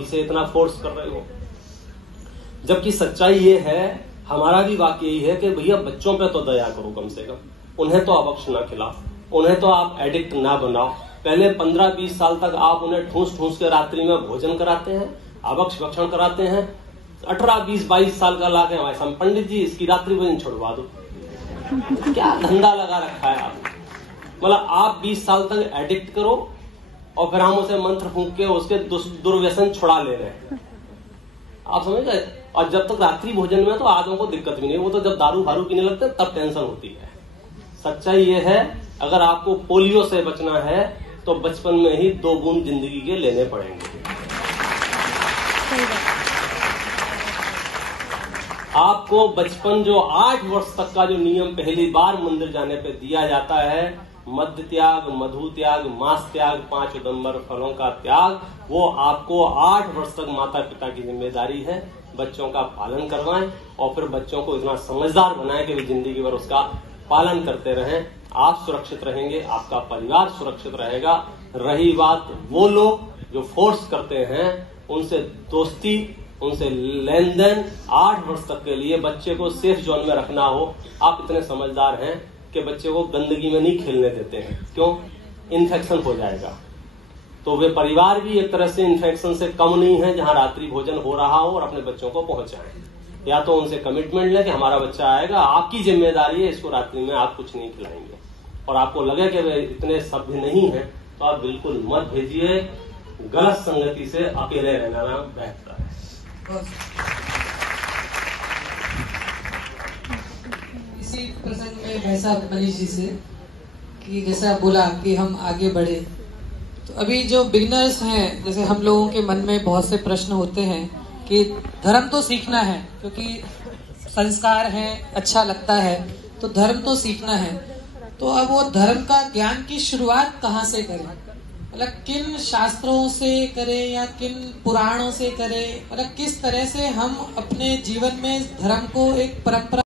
अभी से इतना फोर्स कर रहे हो। जबकि सच्चाई ये है, हमारा भी वाक्य यही है कि भैया बच्चों पे तो दया करो, कम से कम उन्हें तो अबक्ष ना खिलाओ, उन्हें तो आप एडिक्ट ना बनाओ। पहले 15-20 साल तक आप उन्हें ठूस ठूस के रात्रि में भोजन कराते हैं, अबक्ष भक्षण कराते हैं। 18-20-22 साल का लाके हमारे सामने, पंडित जी इसकी रात्रि भोजन छुड़वा दो। क्या धंधा लगा रखा है आपने? मतलब आप 20 साल तक एडिक्ट करो और फिर हम उसे मंत्र फूंक के उसके दुर्व्यसन छुड़ा ले रहे हैं। आप समझ गए? और जब तक रात्रि भोजन में तो आदमी को दिक्कत भी नहीं, वो तो जब दारू फारू पीने लगते हैं तब टेंशन होती है। सच्चाई ये है, अगर आपको पोलियो से बचना है तो बचपन में ही 2 बूंद जिंदगी के लेने पड़ेंगे। आपको बचपन जो 8 वर्ष तक का जो नियम पहली बार मंदिर जाने पे दिया जाता है, मद्य त्याग, मधु त्याग, मांस त्याग, 5 उदंबर फलों का त्याग, वो आपको 8 वर्ष तक माता पिता की जिम्मेदारी है। बच्चों का पालन करवाएं और फिर बच्चों को इतना समझदार बनाएं कि वे जिंदगी भर उसका पालन करते रहें। आप सुरक्षित रहेंगे, आपका परिवार सुरक्षित रहेगा। रही बात वो लोग जो फोर्स करते हैं, उनसे दोस्ती, उनसे लेन देन 8 वर्ष तक के लिए बच्चे को सेफ जोन में रखना हो। आप इतने समझदार हैं कि बच्चे को गंदगी में नहीं खेलने देते हैं। क्यों? इन्फेक्शन हो जाएगा। तो वे परिवार भी एक तरह से इन्फेक्शन से कम नहीं है जहां रात्रि भोजन हो रहा हो और अपने बच्चों को पहुंचाएं। या तो उनसे कमिटमेंट लें कि हमारा बच्चा आएगा, आपकी जिम्मेदारी है, इसको रात्रि में आप कुछ नहीं खिलाएंगे। और आपको लगे कि वे इतने सभ्य नहीं है तो आप बिल्कुल मत भेजिए। गलत संगति से अकेले रहना बेहतर है। इसी प्रसंग में वैसा मनीष जी से कि जैसा बोला कि हम आगे बढ़े, तो अभी जो बिगिनर्स हैं, जैसे हम लोगों के मन में बहुत से प्रश्न होते हैं कि धर्म तो सीखना है क्योंकि संस्कार है, अच्छा लगता है, तो धर्म तो सीखना है। तो अब वो धर्म का ज्ञान की शुरुआत कहाँ से करें? मतलब किन शास्त्रों से करें या किन पुराणों से करें? मतलब किस तरह से हम अपने जीवन में धर्म को एक परंपरा